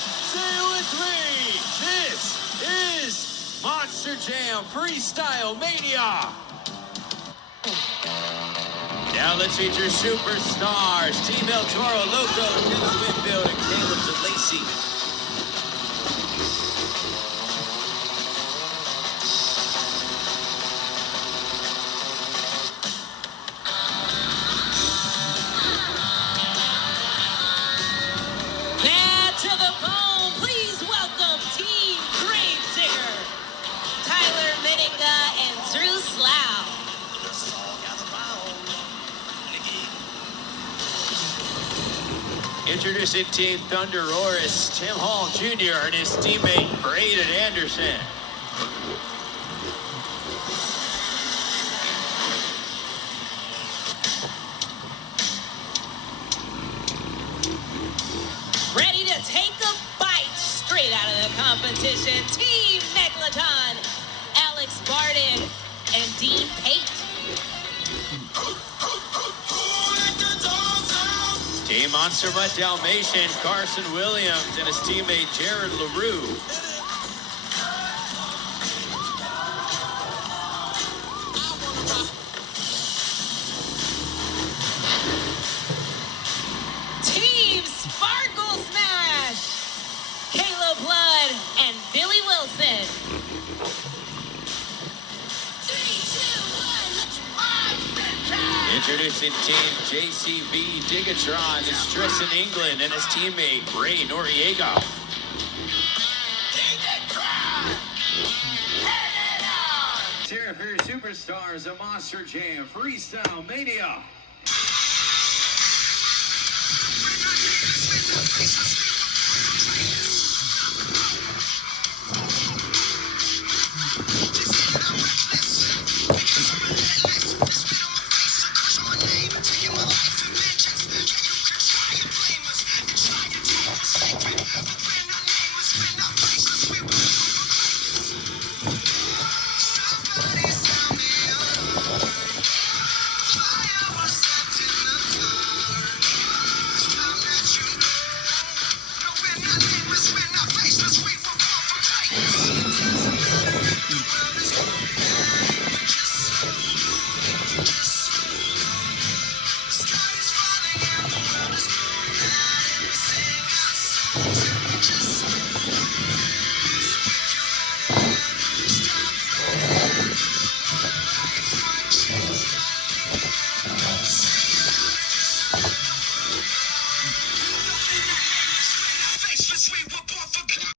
Say it with me. This is Monster Jam Freestyle Mania. Now let's feature superstars. Team El Toro, Loco, Dennis Whitfield, and Caleb DeLacy. To the bone, please welcome Team Grave Digger, Tyler Meninga and Drew Slough. Introducing Team Thunder Roars, Tim Hall Jr. and his teammate Braden Anderson. Ready to take a bite straight out of the competition, Team Megalodon, Alex Barden and Dean Pate. Team Monster Mutt Dalmatian, Carson Williams and his teammate Jared LaRue. Team Sparkle Smash, Caleb Blood and Billy Wilson. 3, 2, 1, Introducing Team JCB Digatron, it's Tristan England and his teammate Ray Noriega. Here for your superstars of Monster Jam Freestyle Mania.